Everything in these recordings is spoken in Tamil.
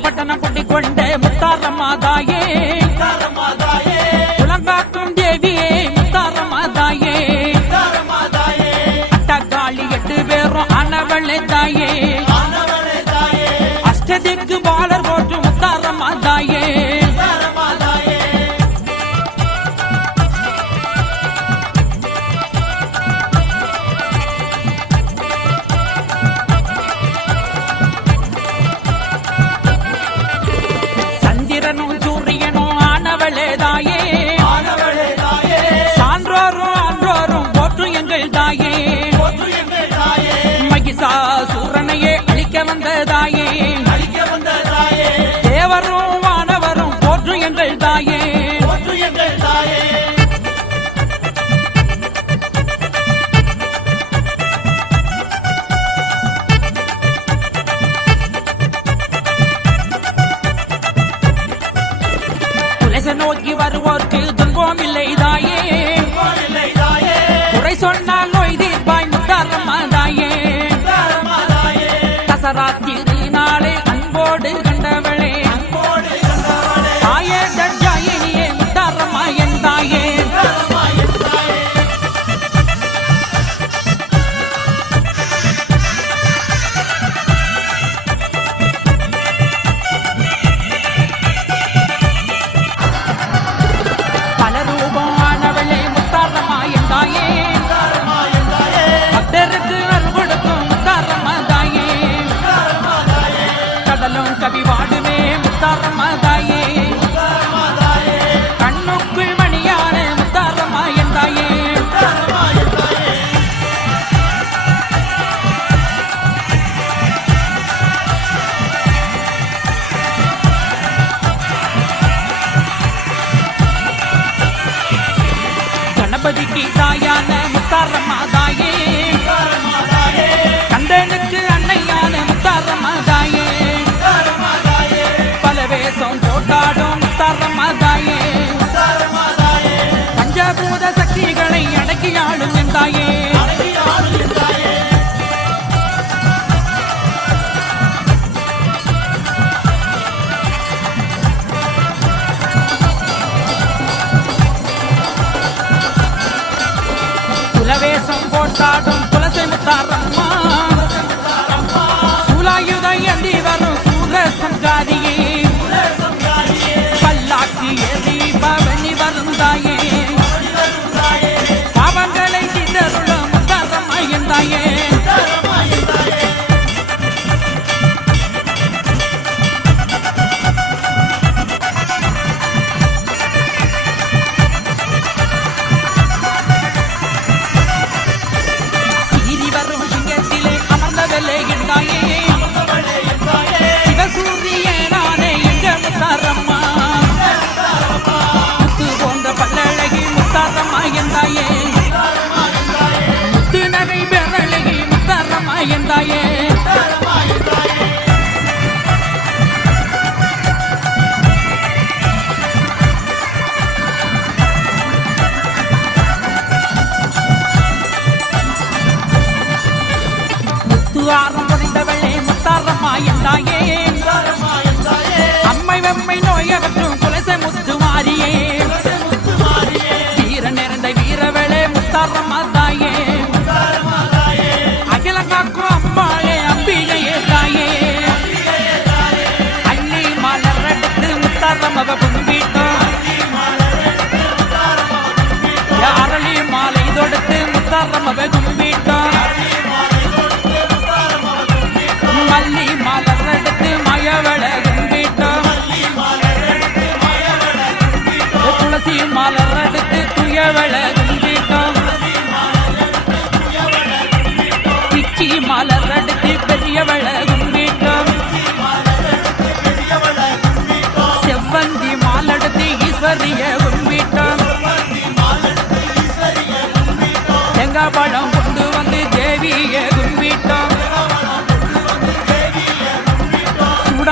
பட்டணம் கொண்டு கொண்ட முத்தாரம்மாதாயே. cantar నిలవేసం పోట్లాటం yang lain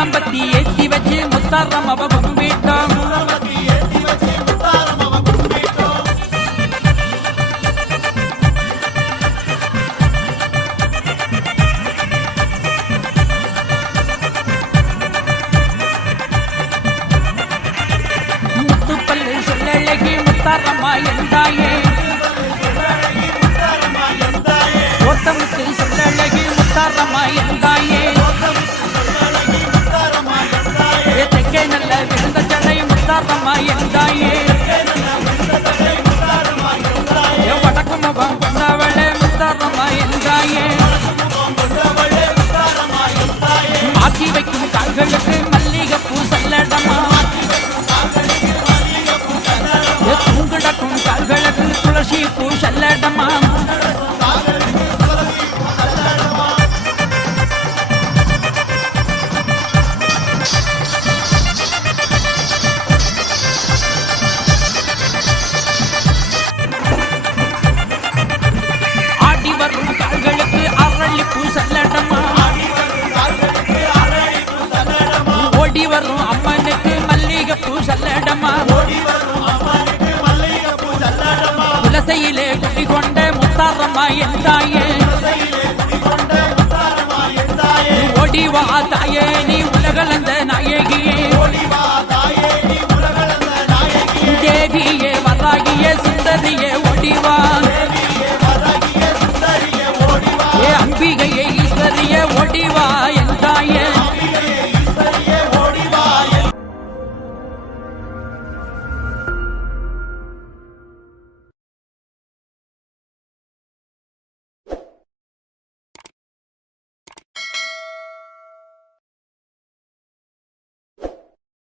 முத்தாரம்பத்தி ஏத்தி வச்சு முத்தாரம் அவ கும்பிட்டோம் முத்துப்பள்ளி சொல்லழகி முத்தாரம்மா என்றாயே. ஓட்டமுத்து சொல்லழகி முத்தாரம்மா என்றாயே. 네. முத்தாரமா என் தாயே ஓடிவா தாயே நீ உலகளந்த நாயகியே. தேவியே வராகியே சுந்தரியே.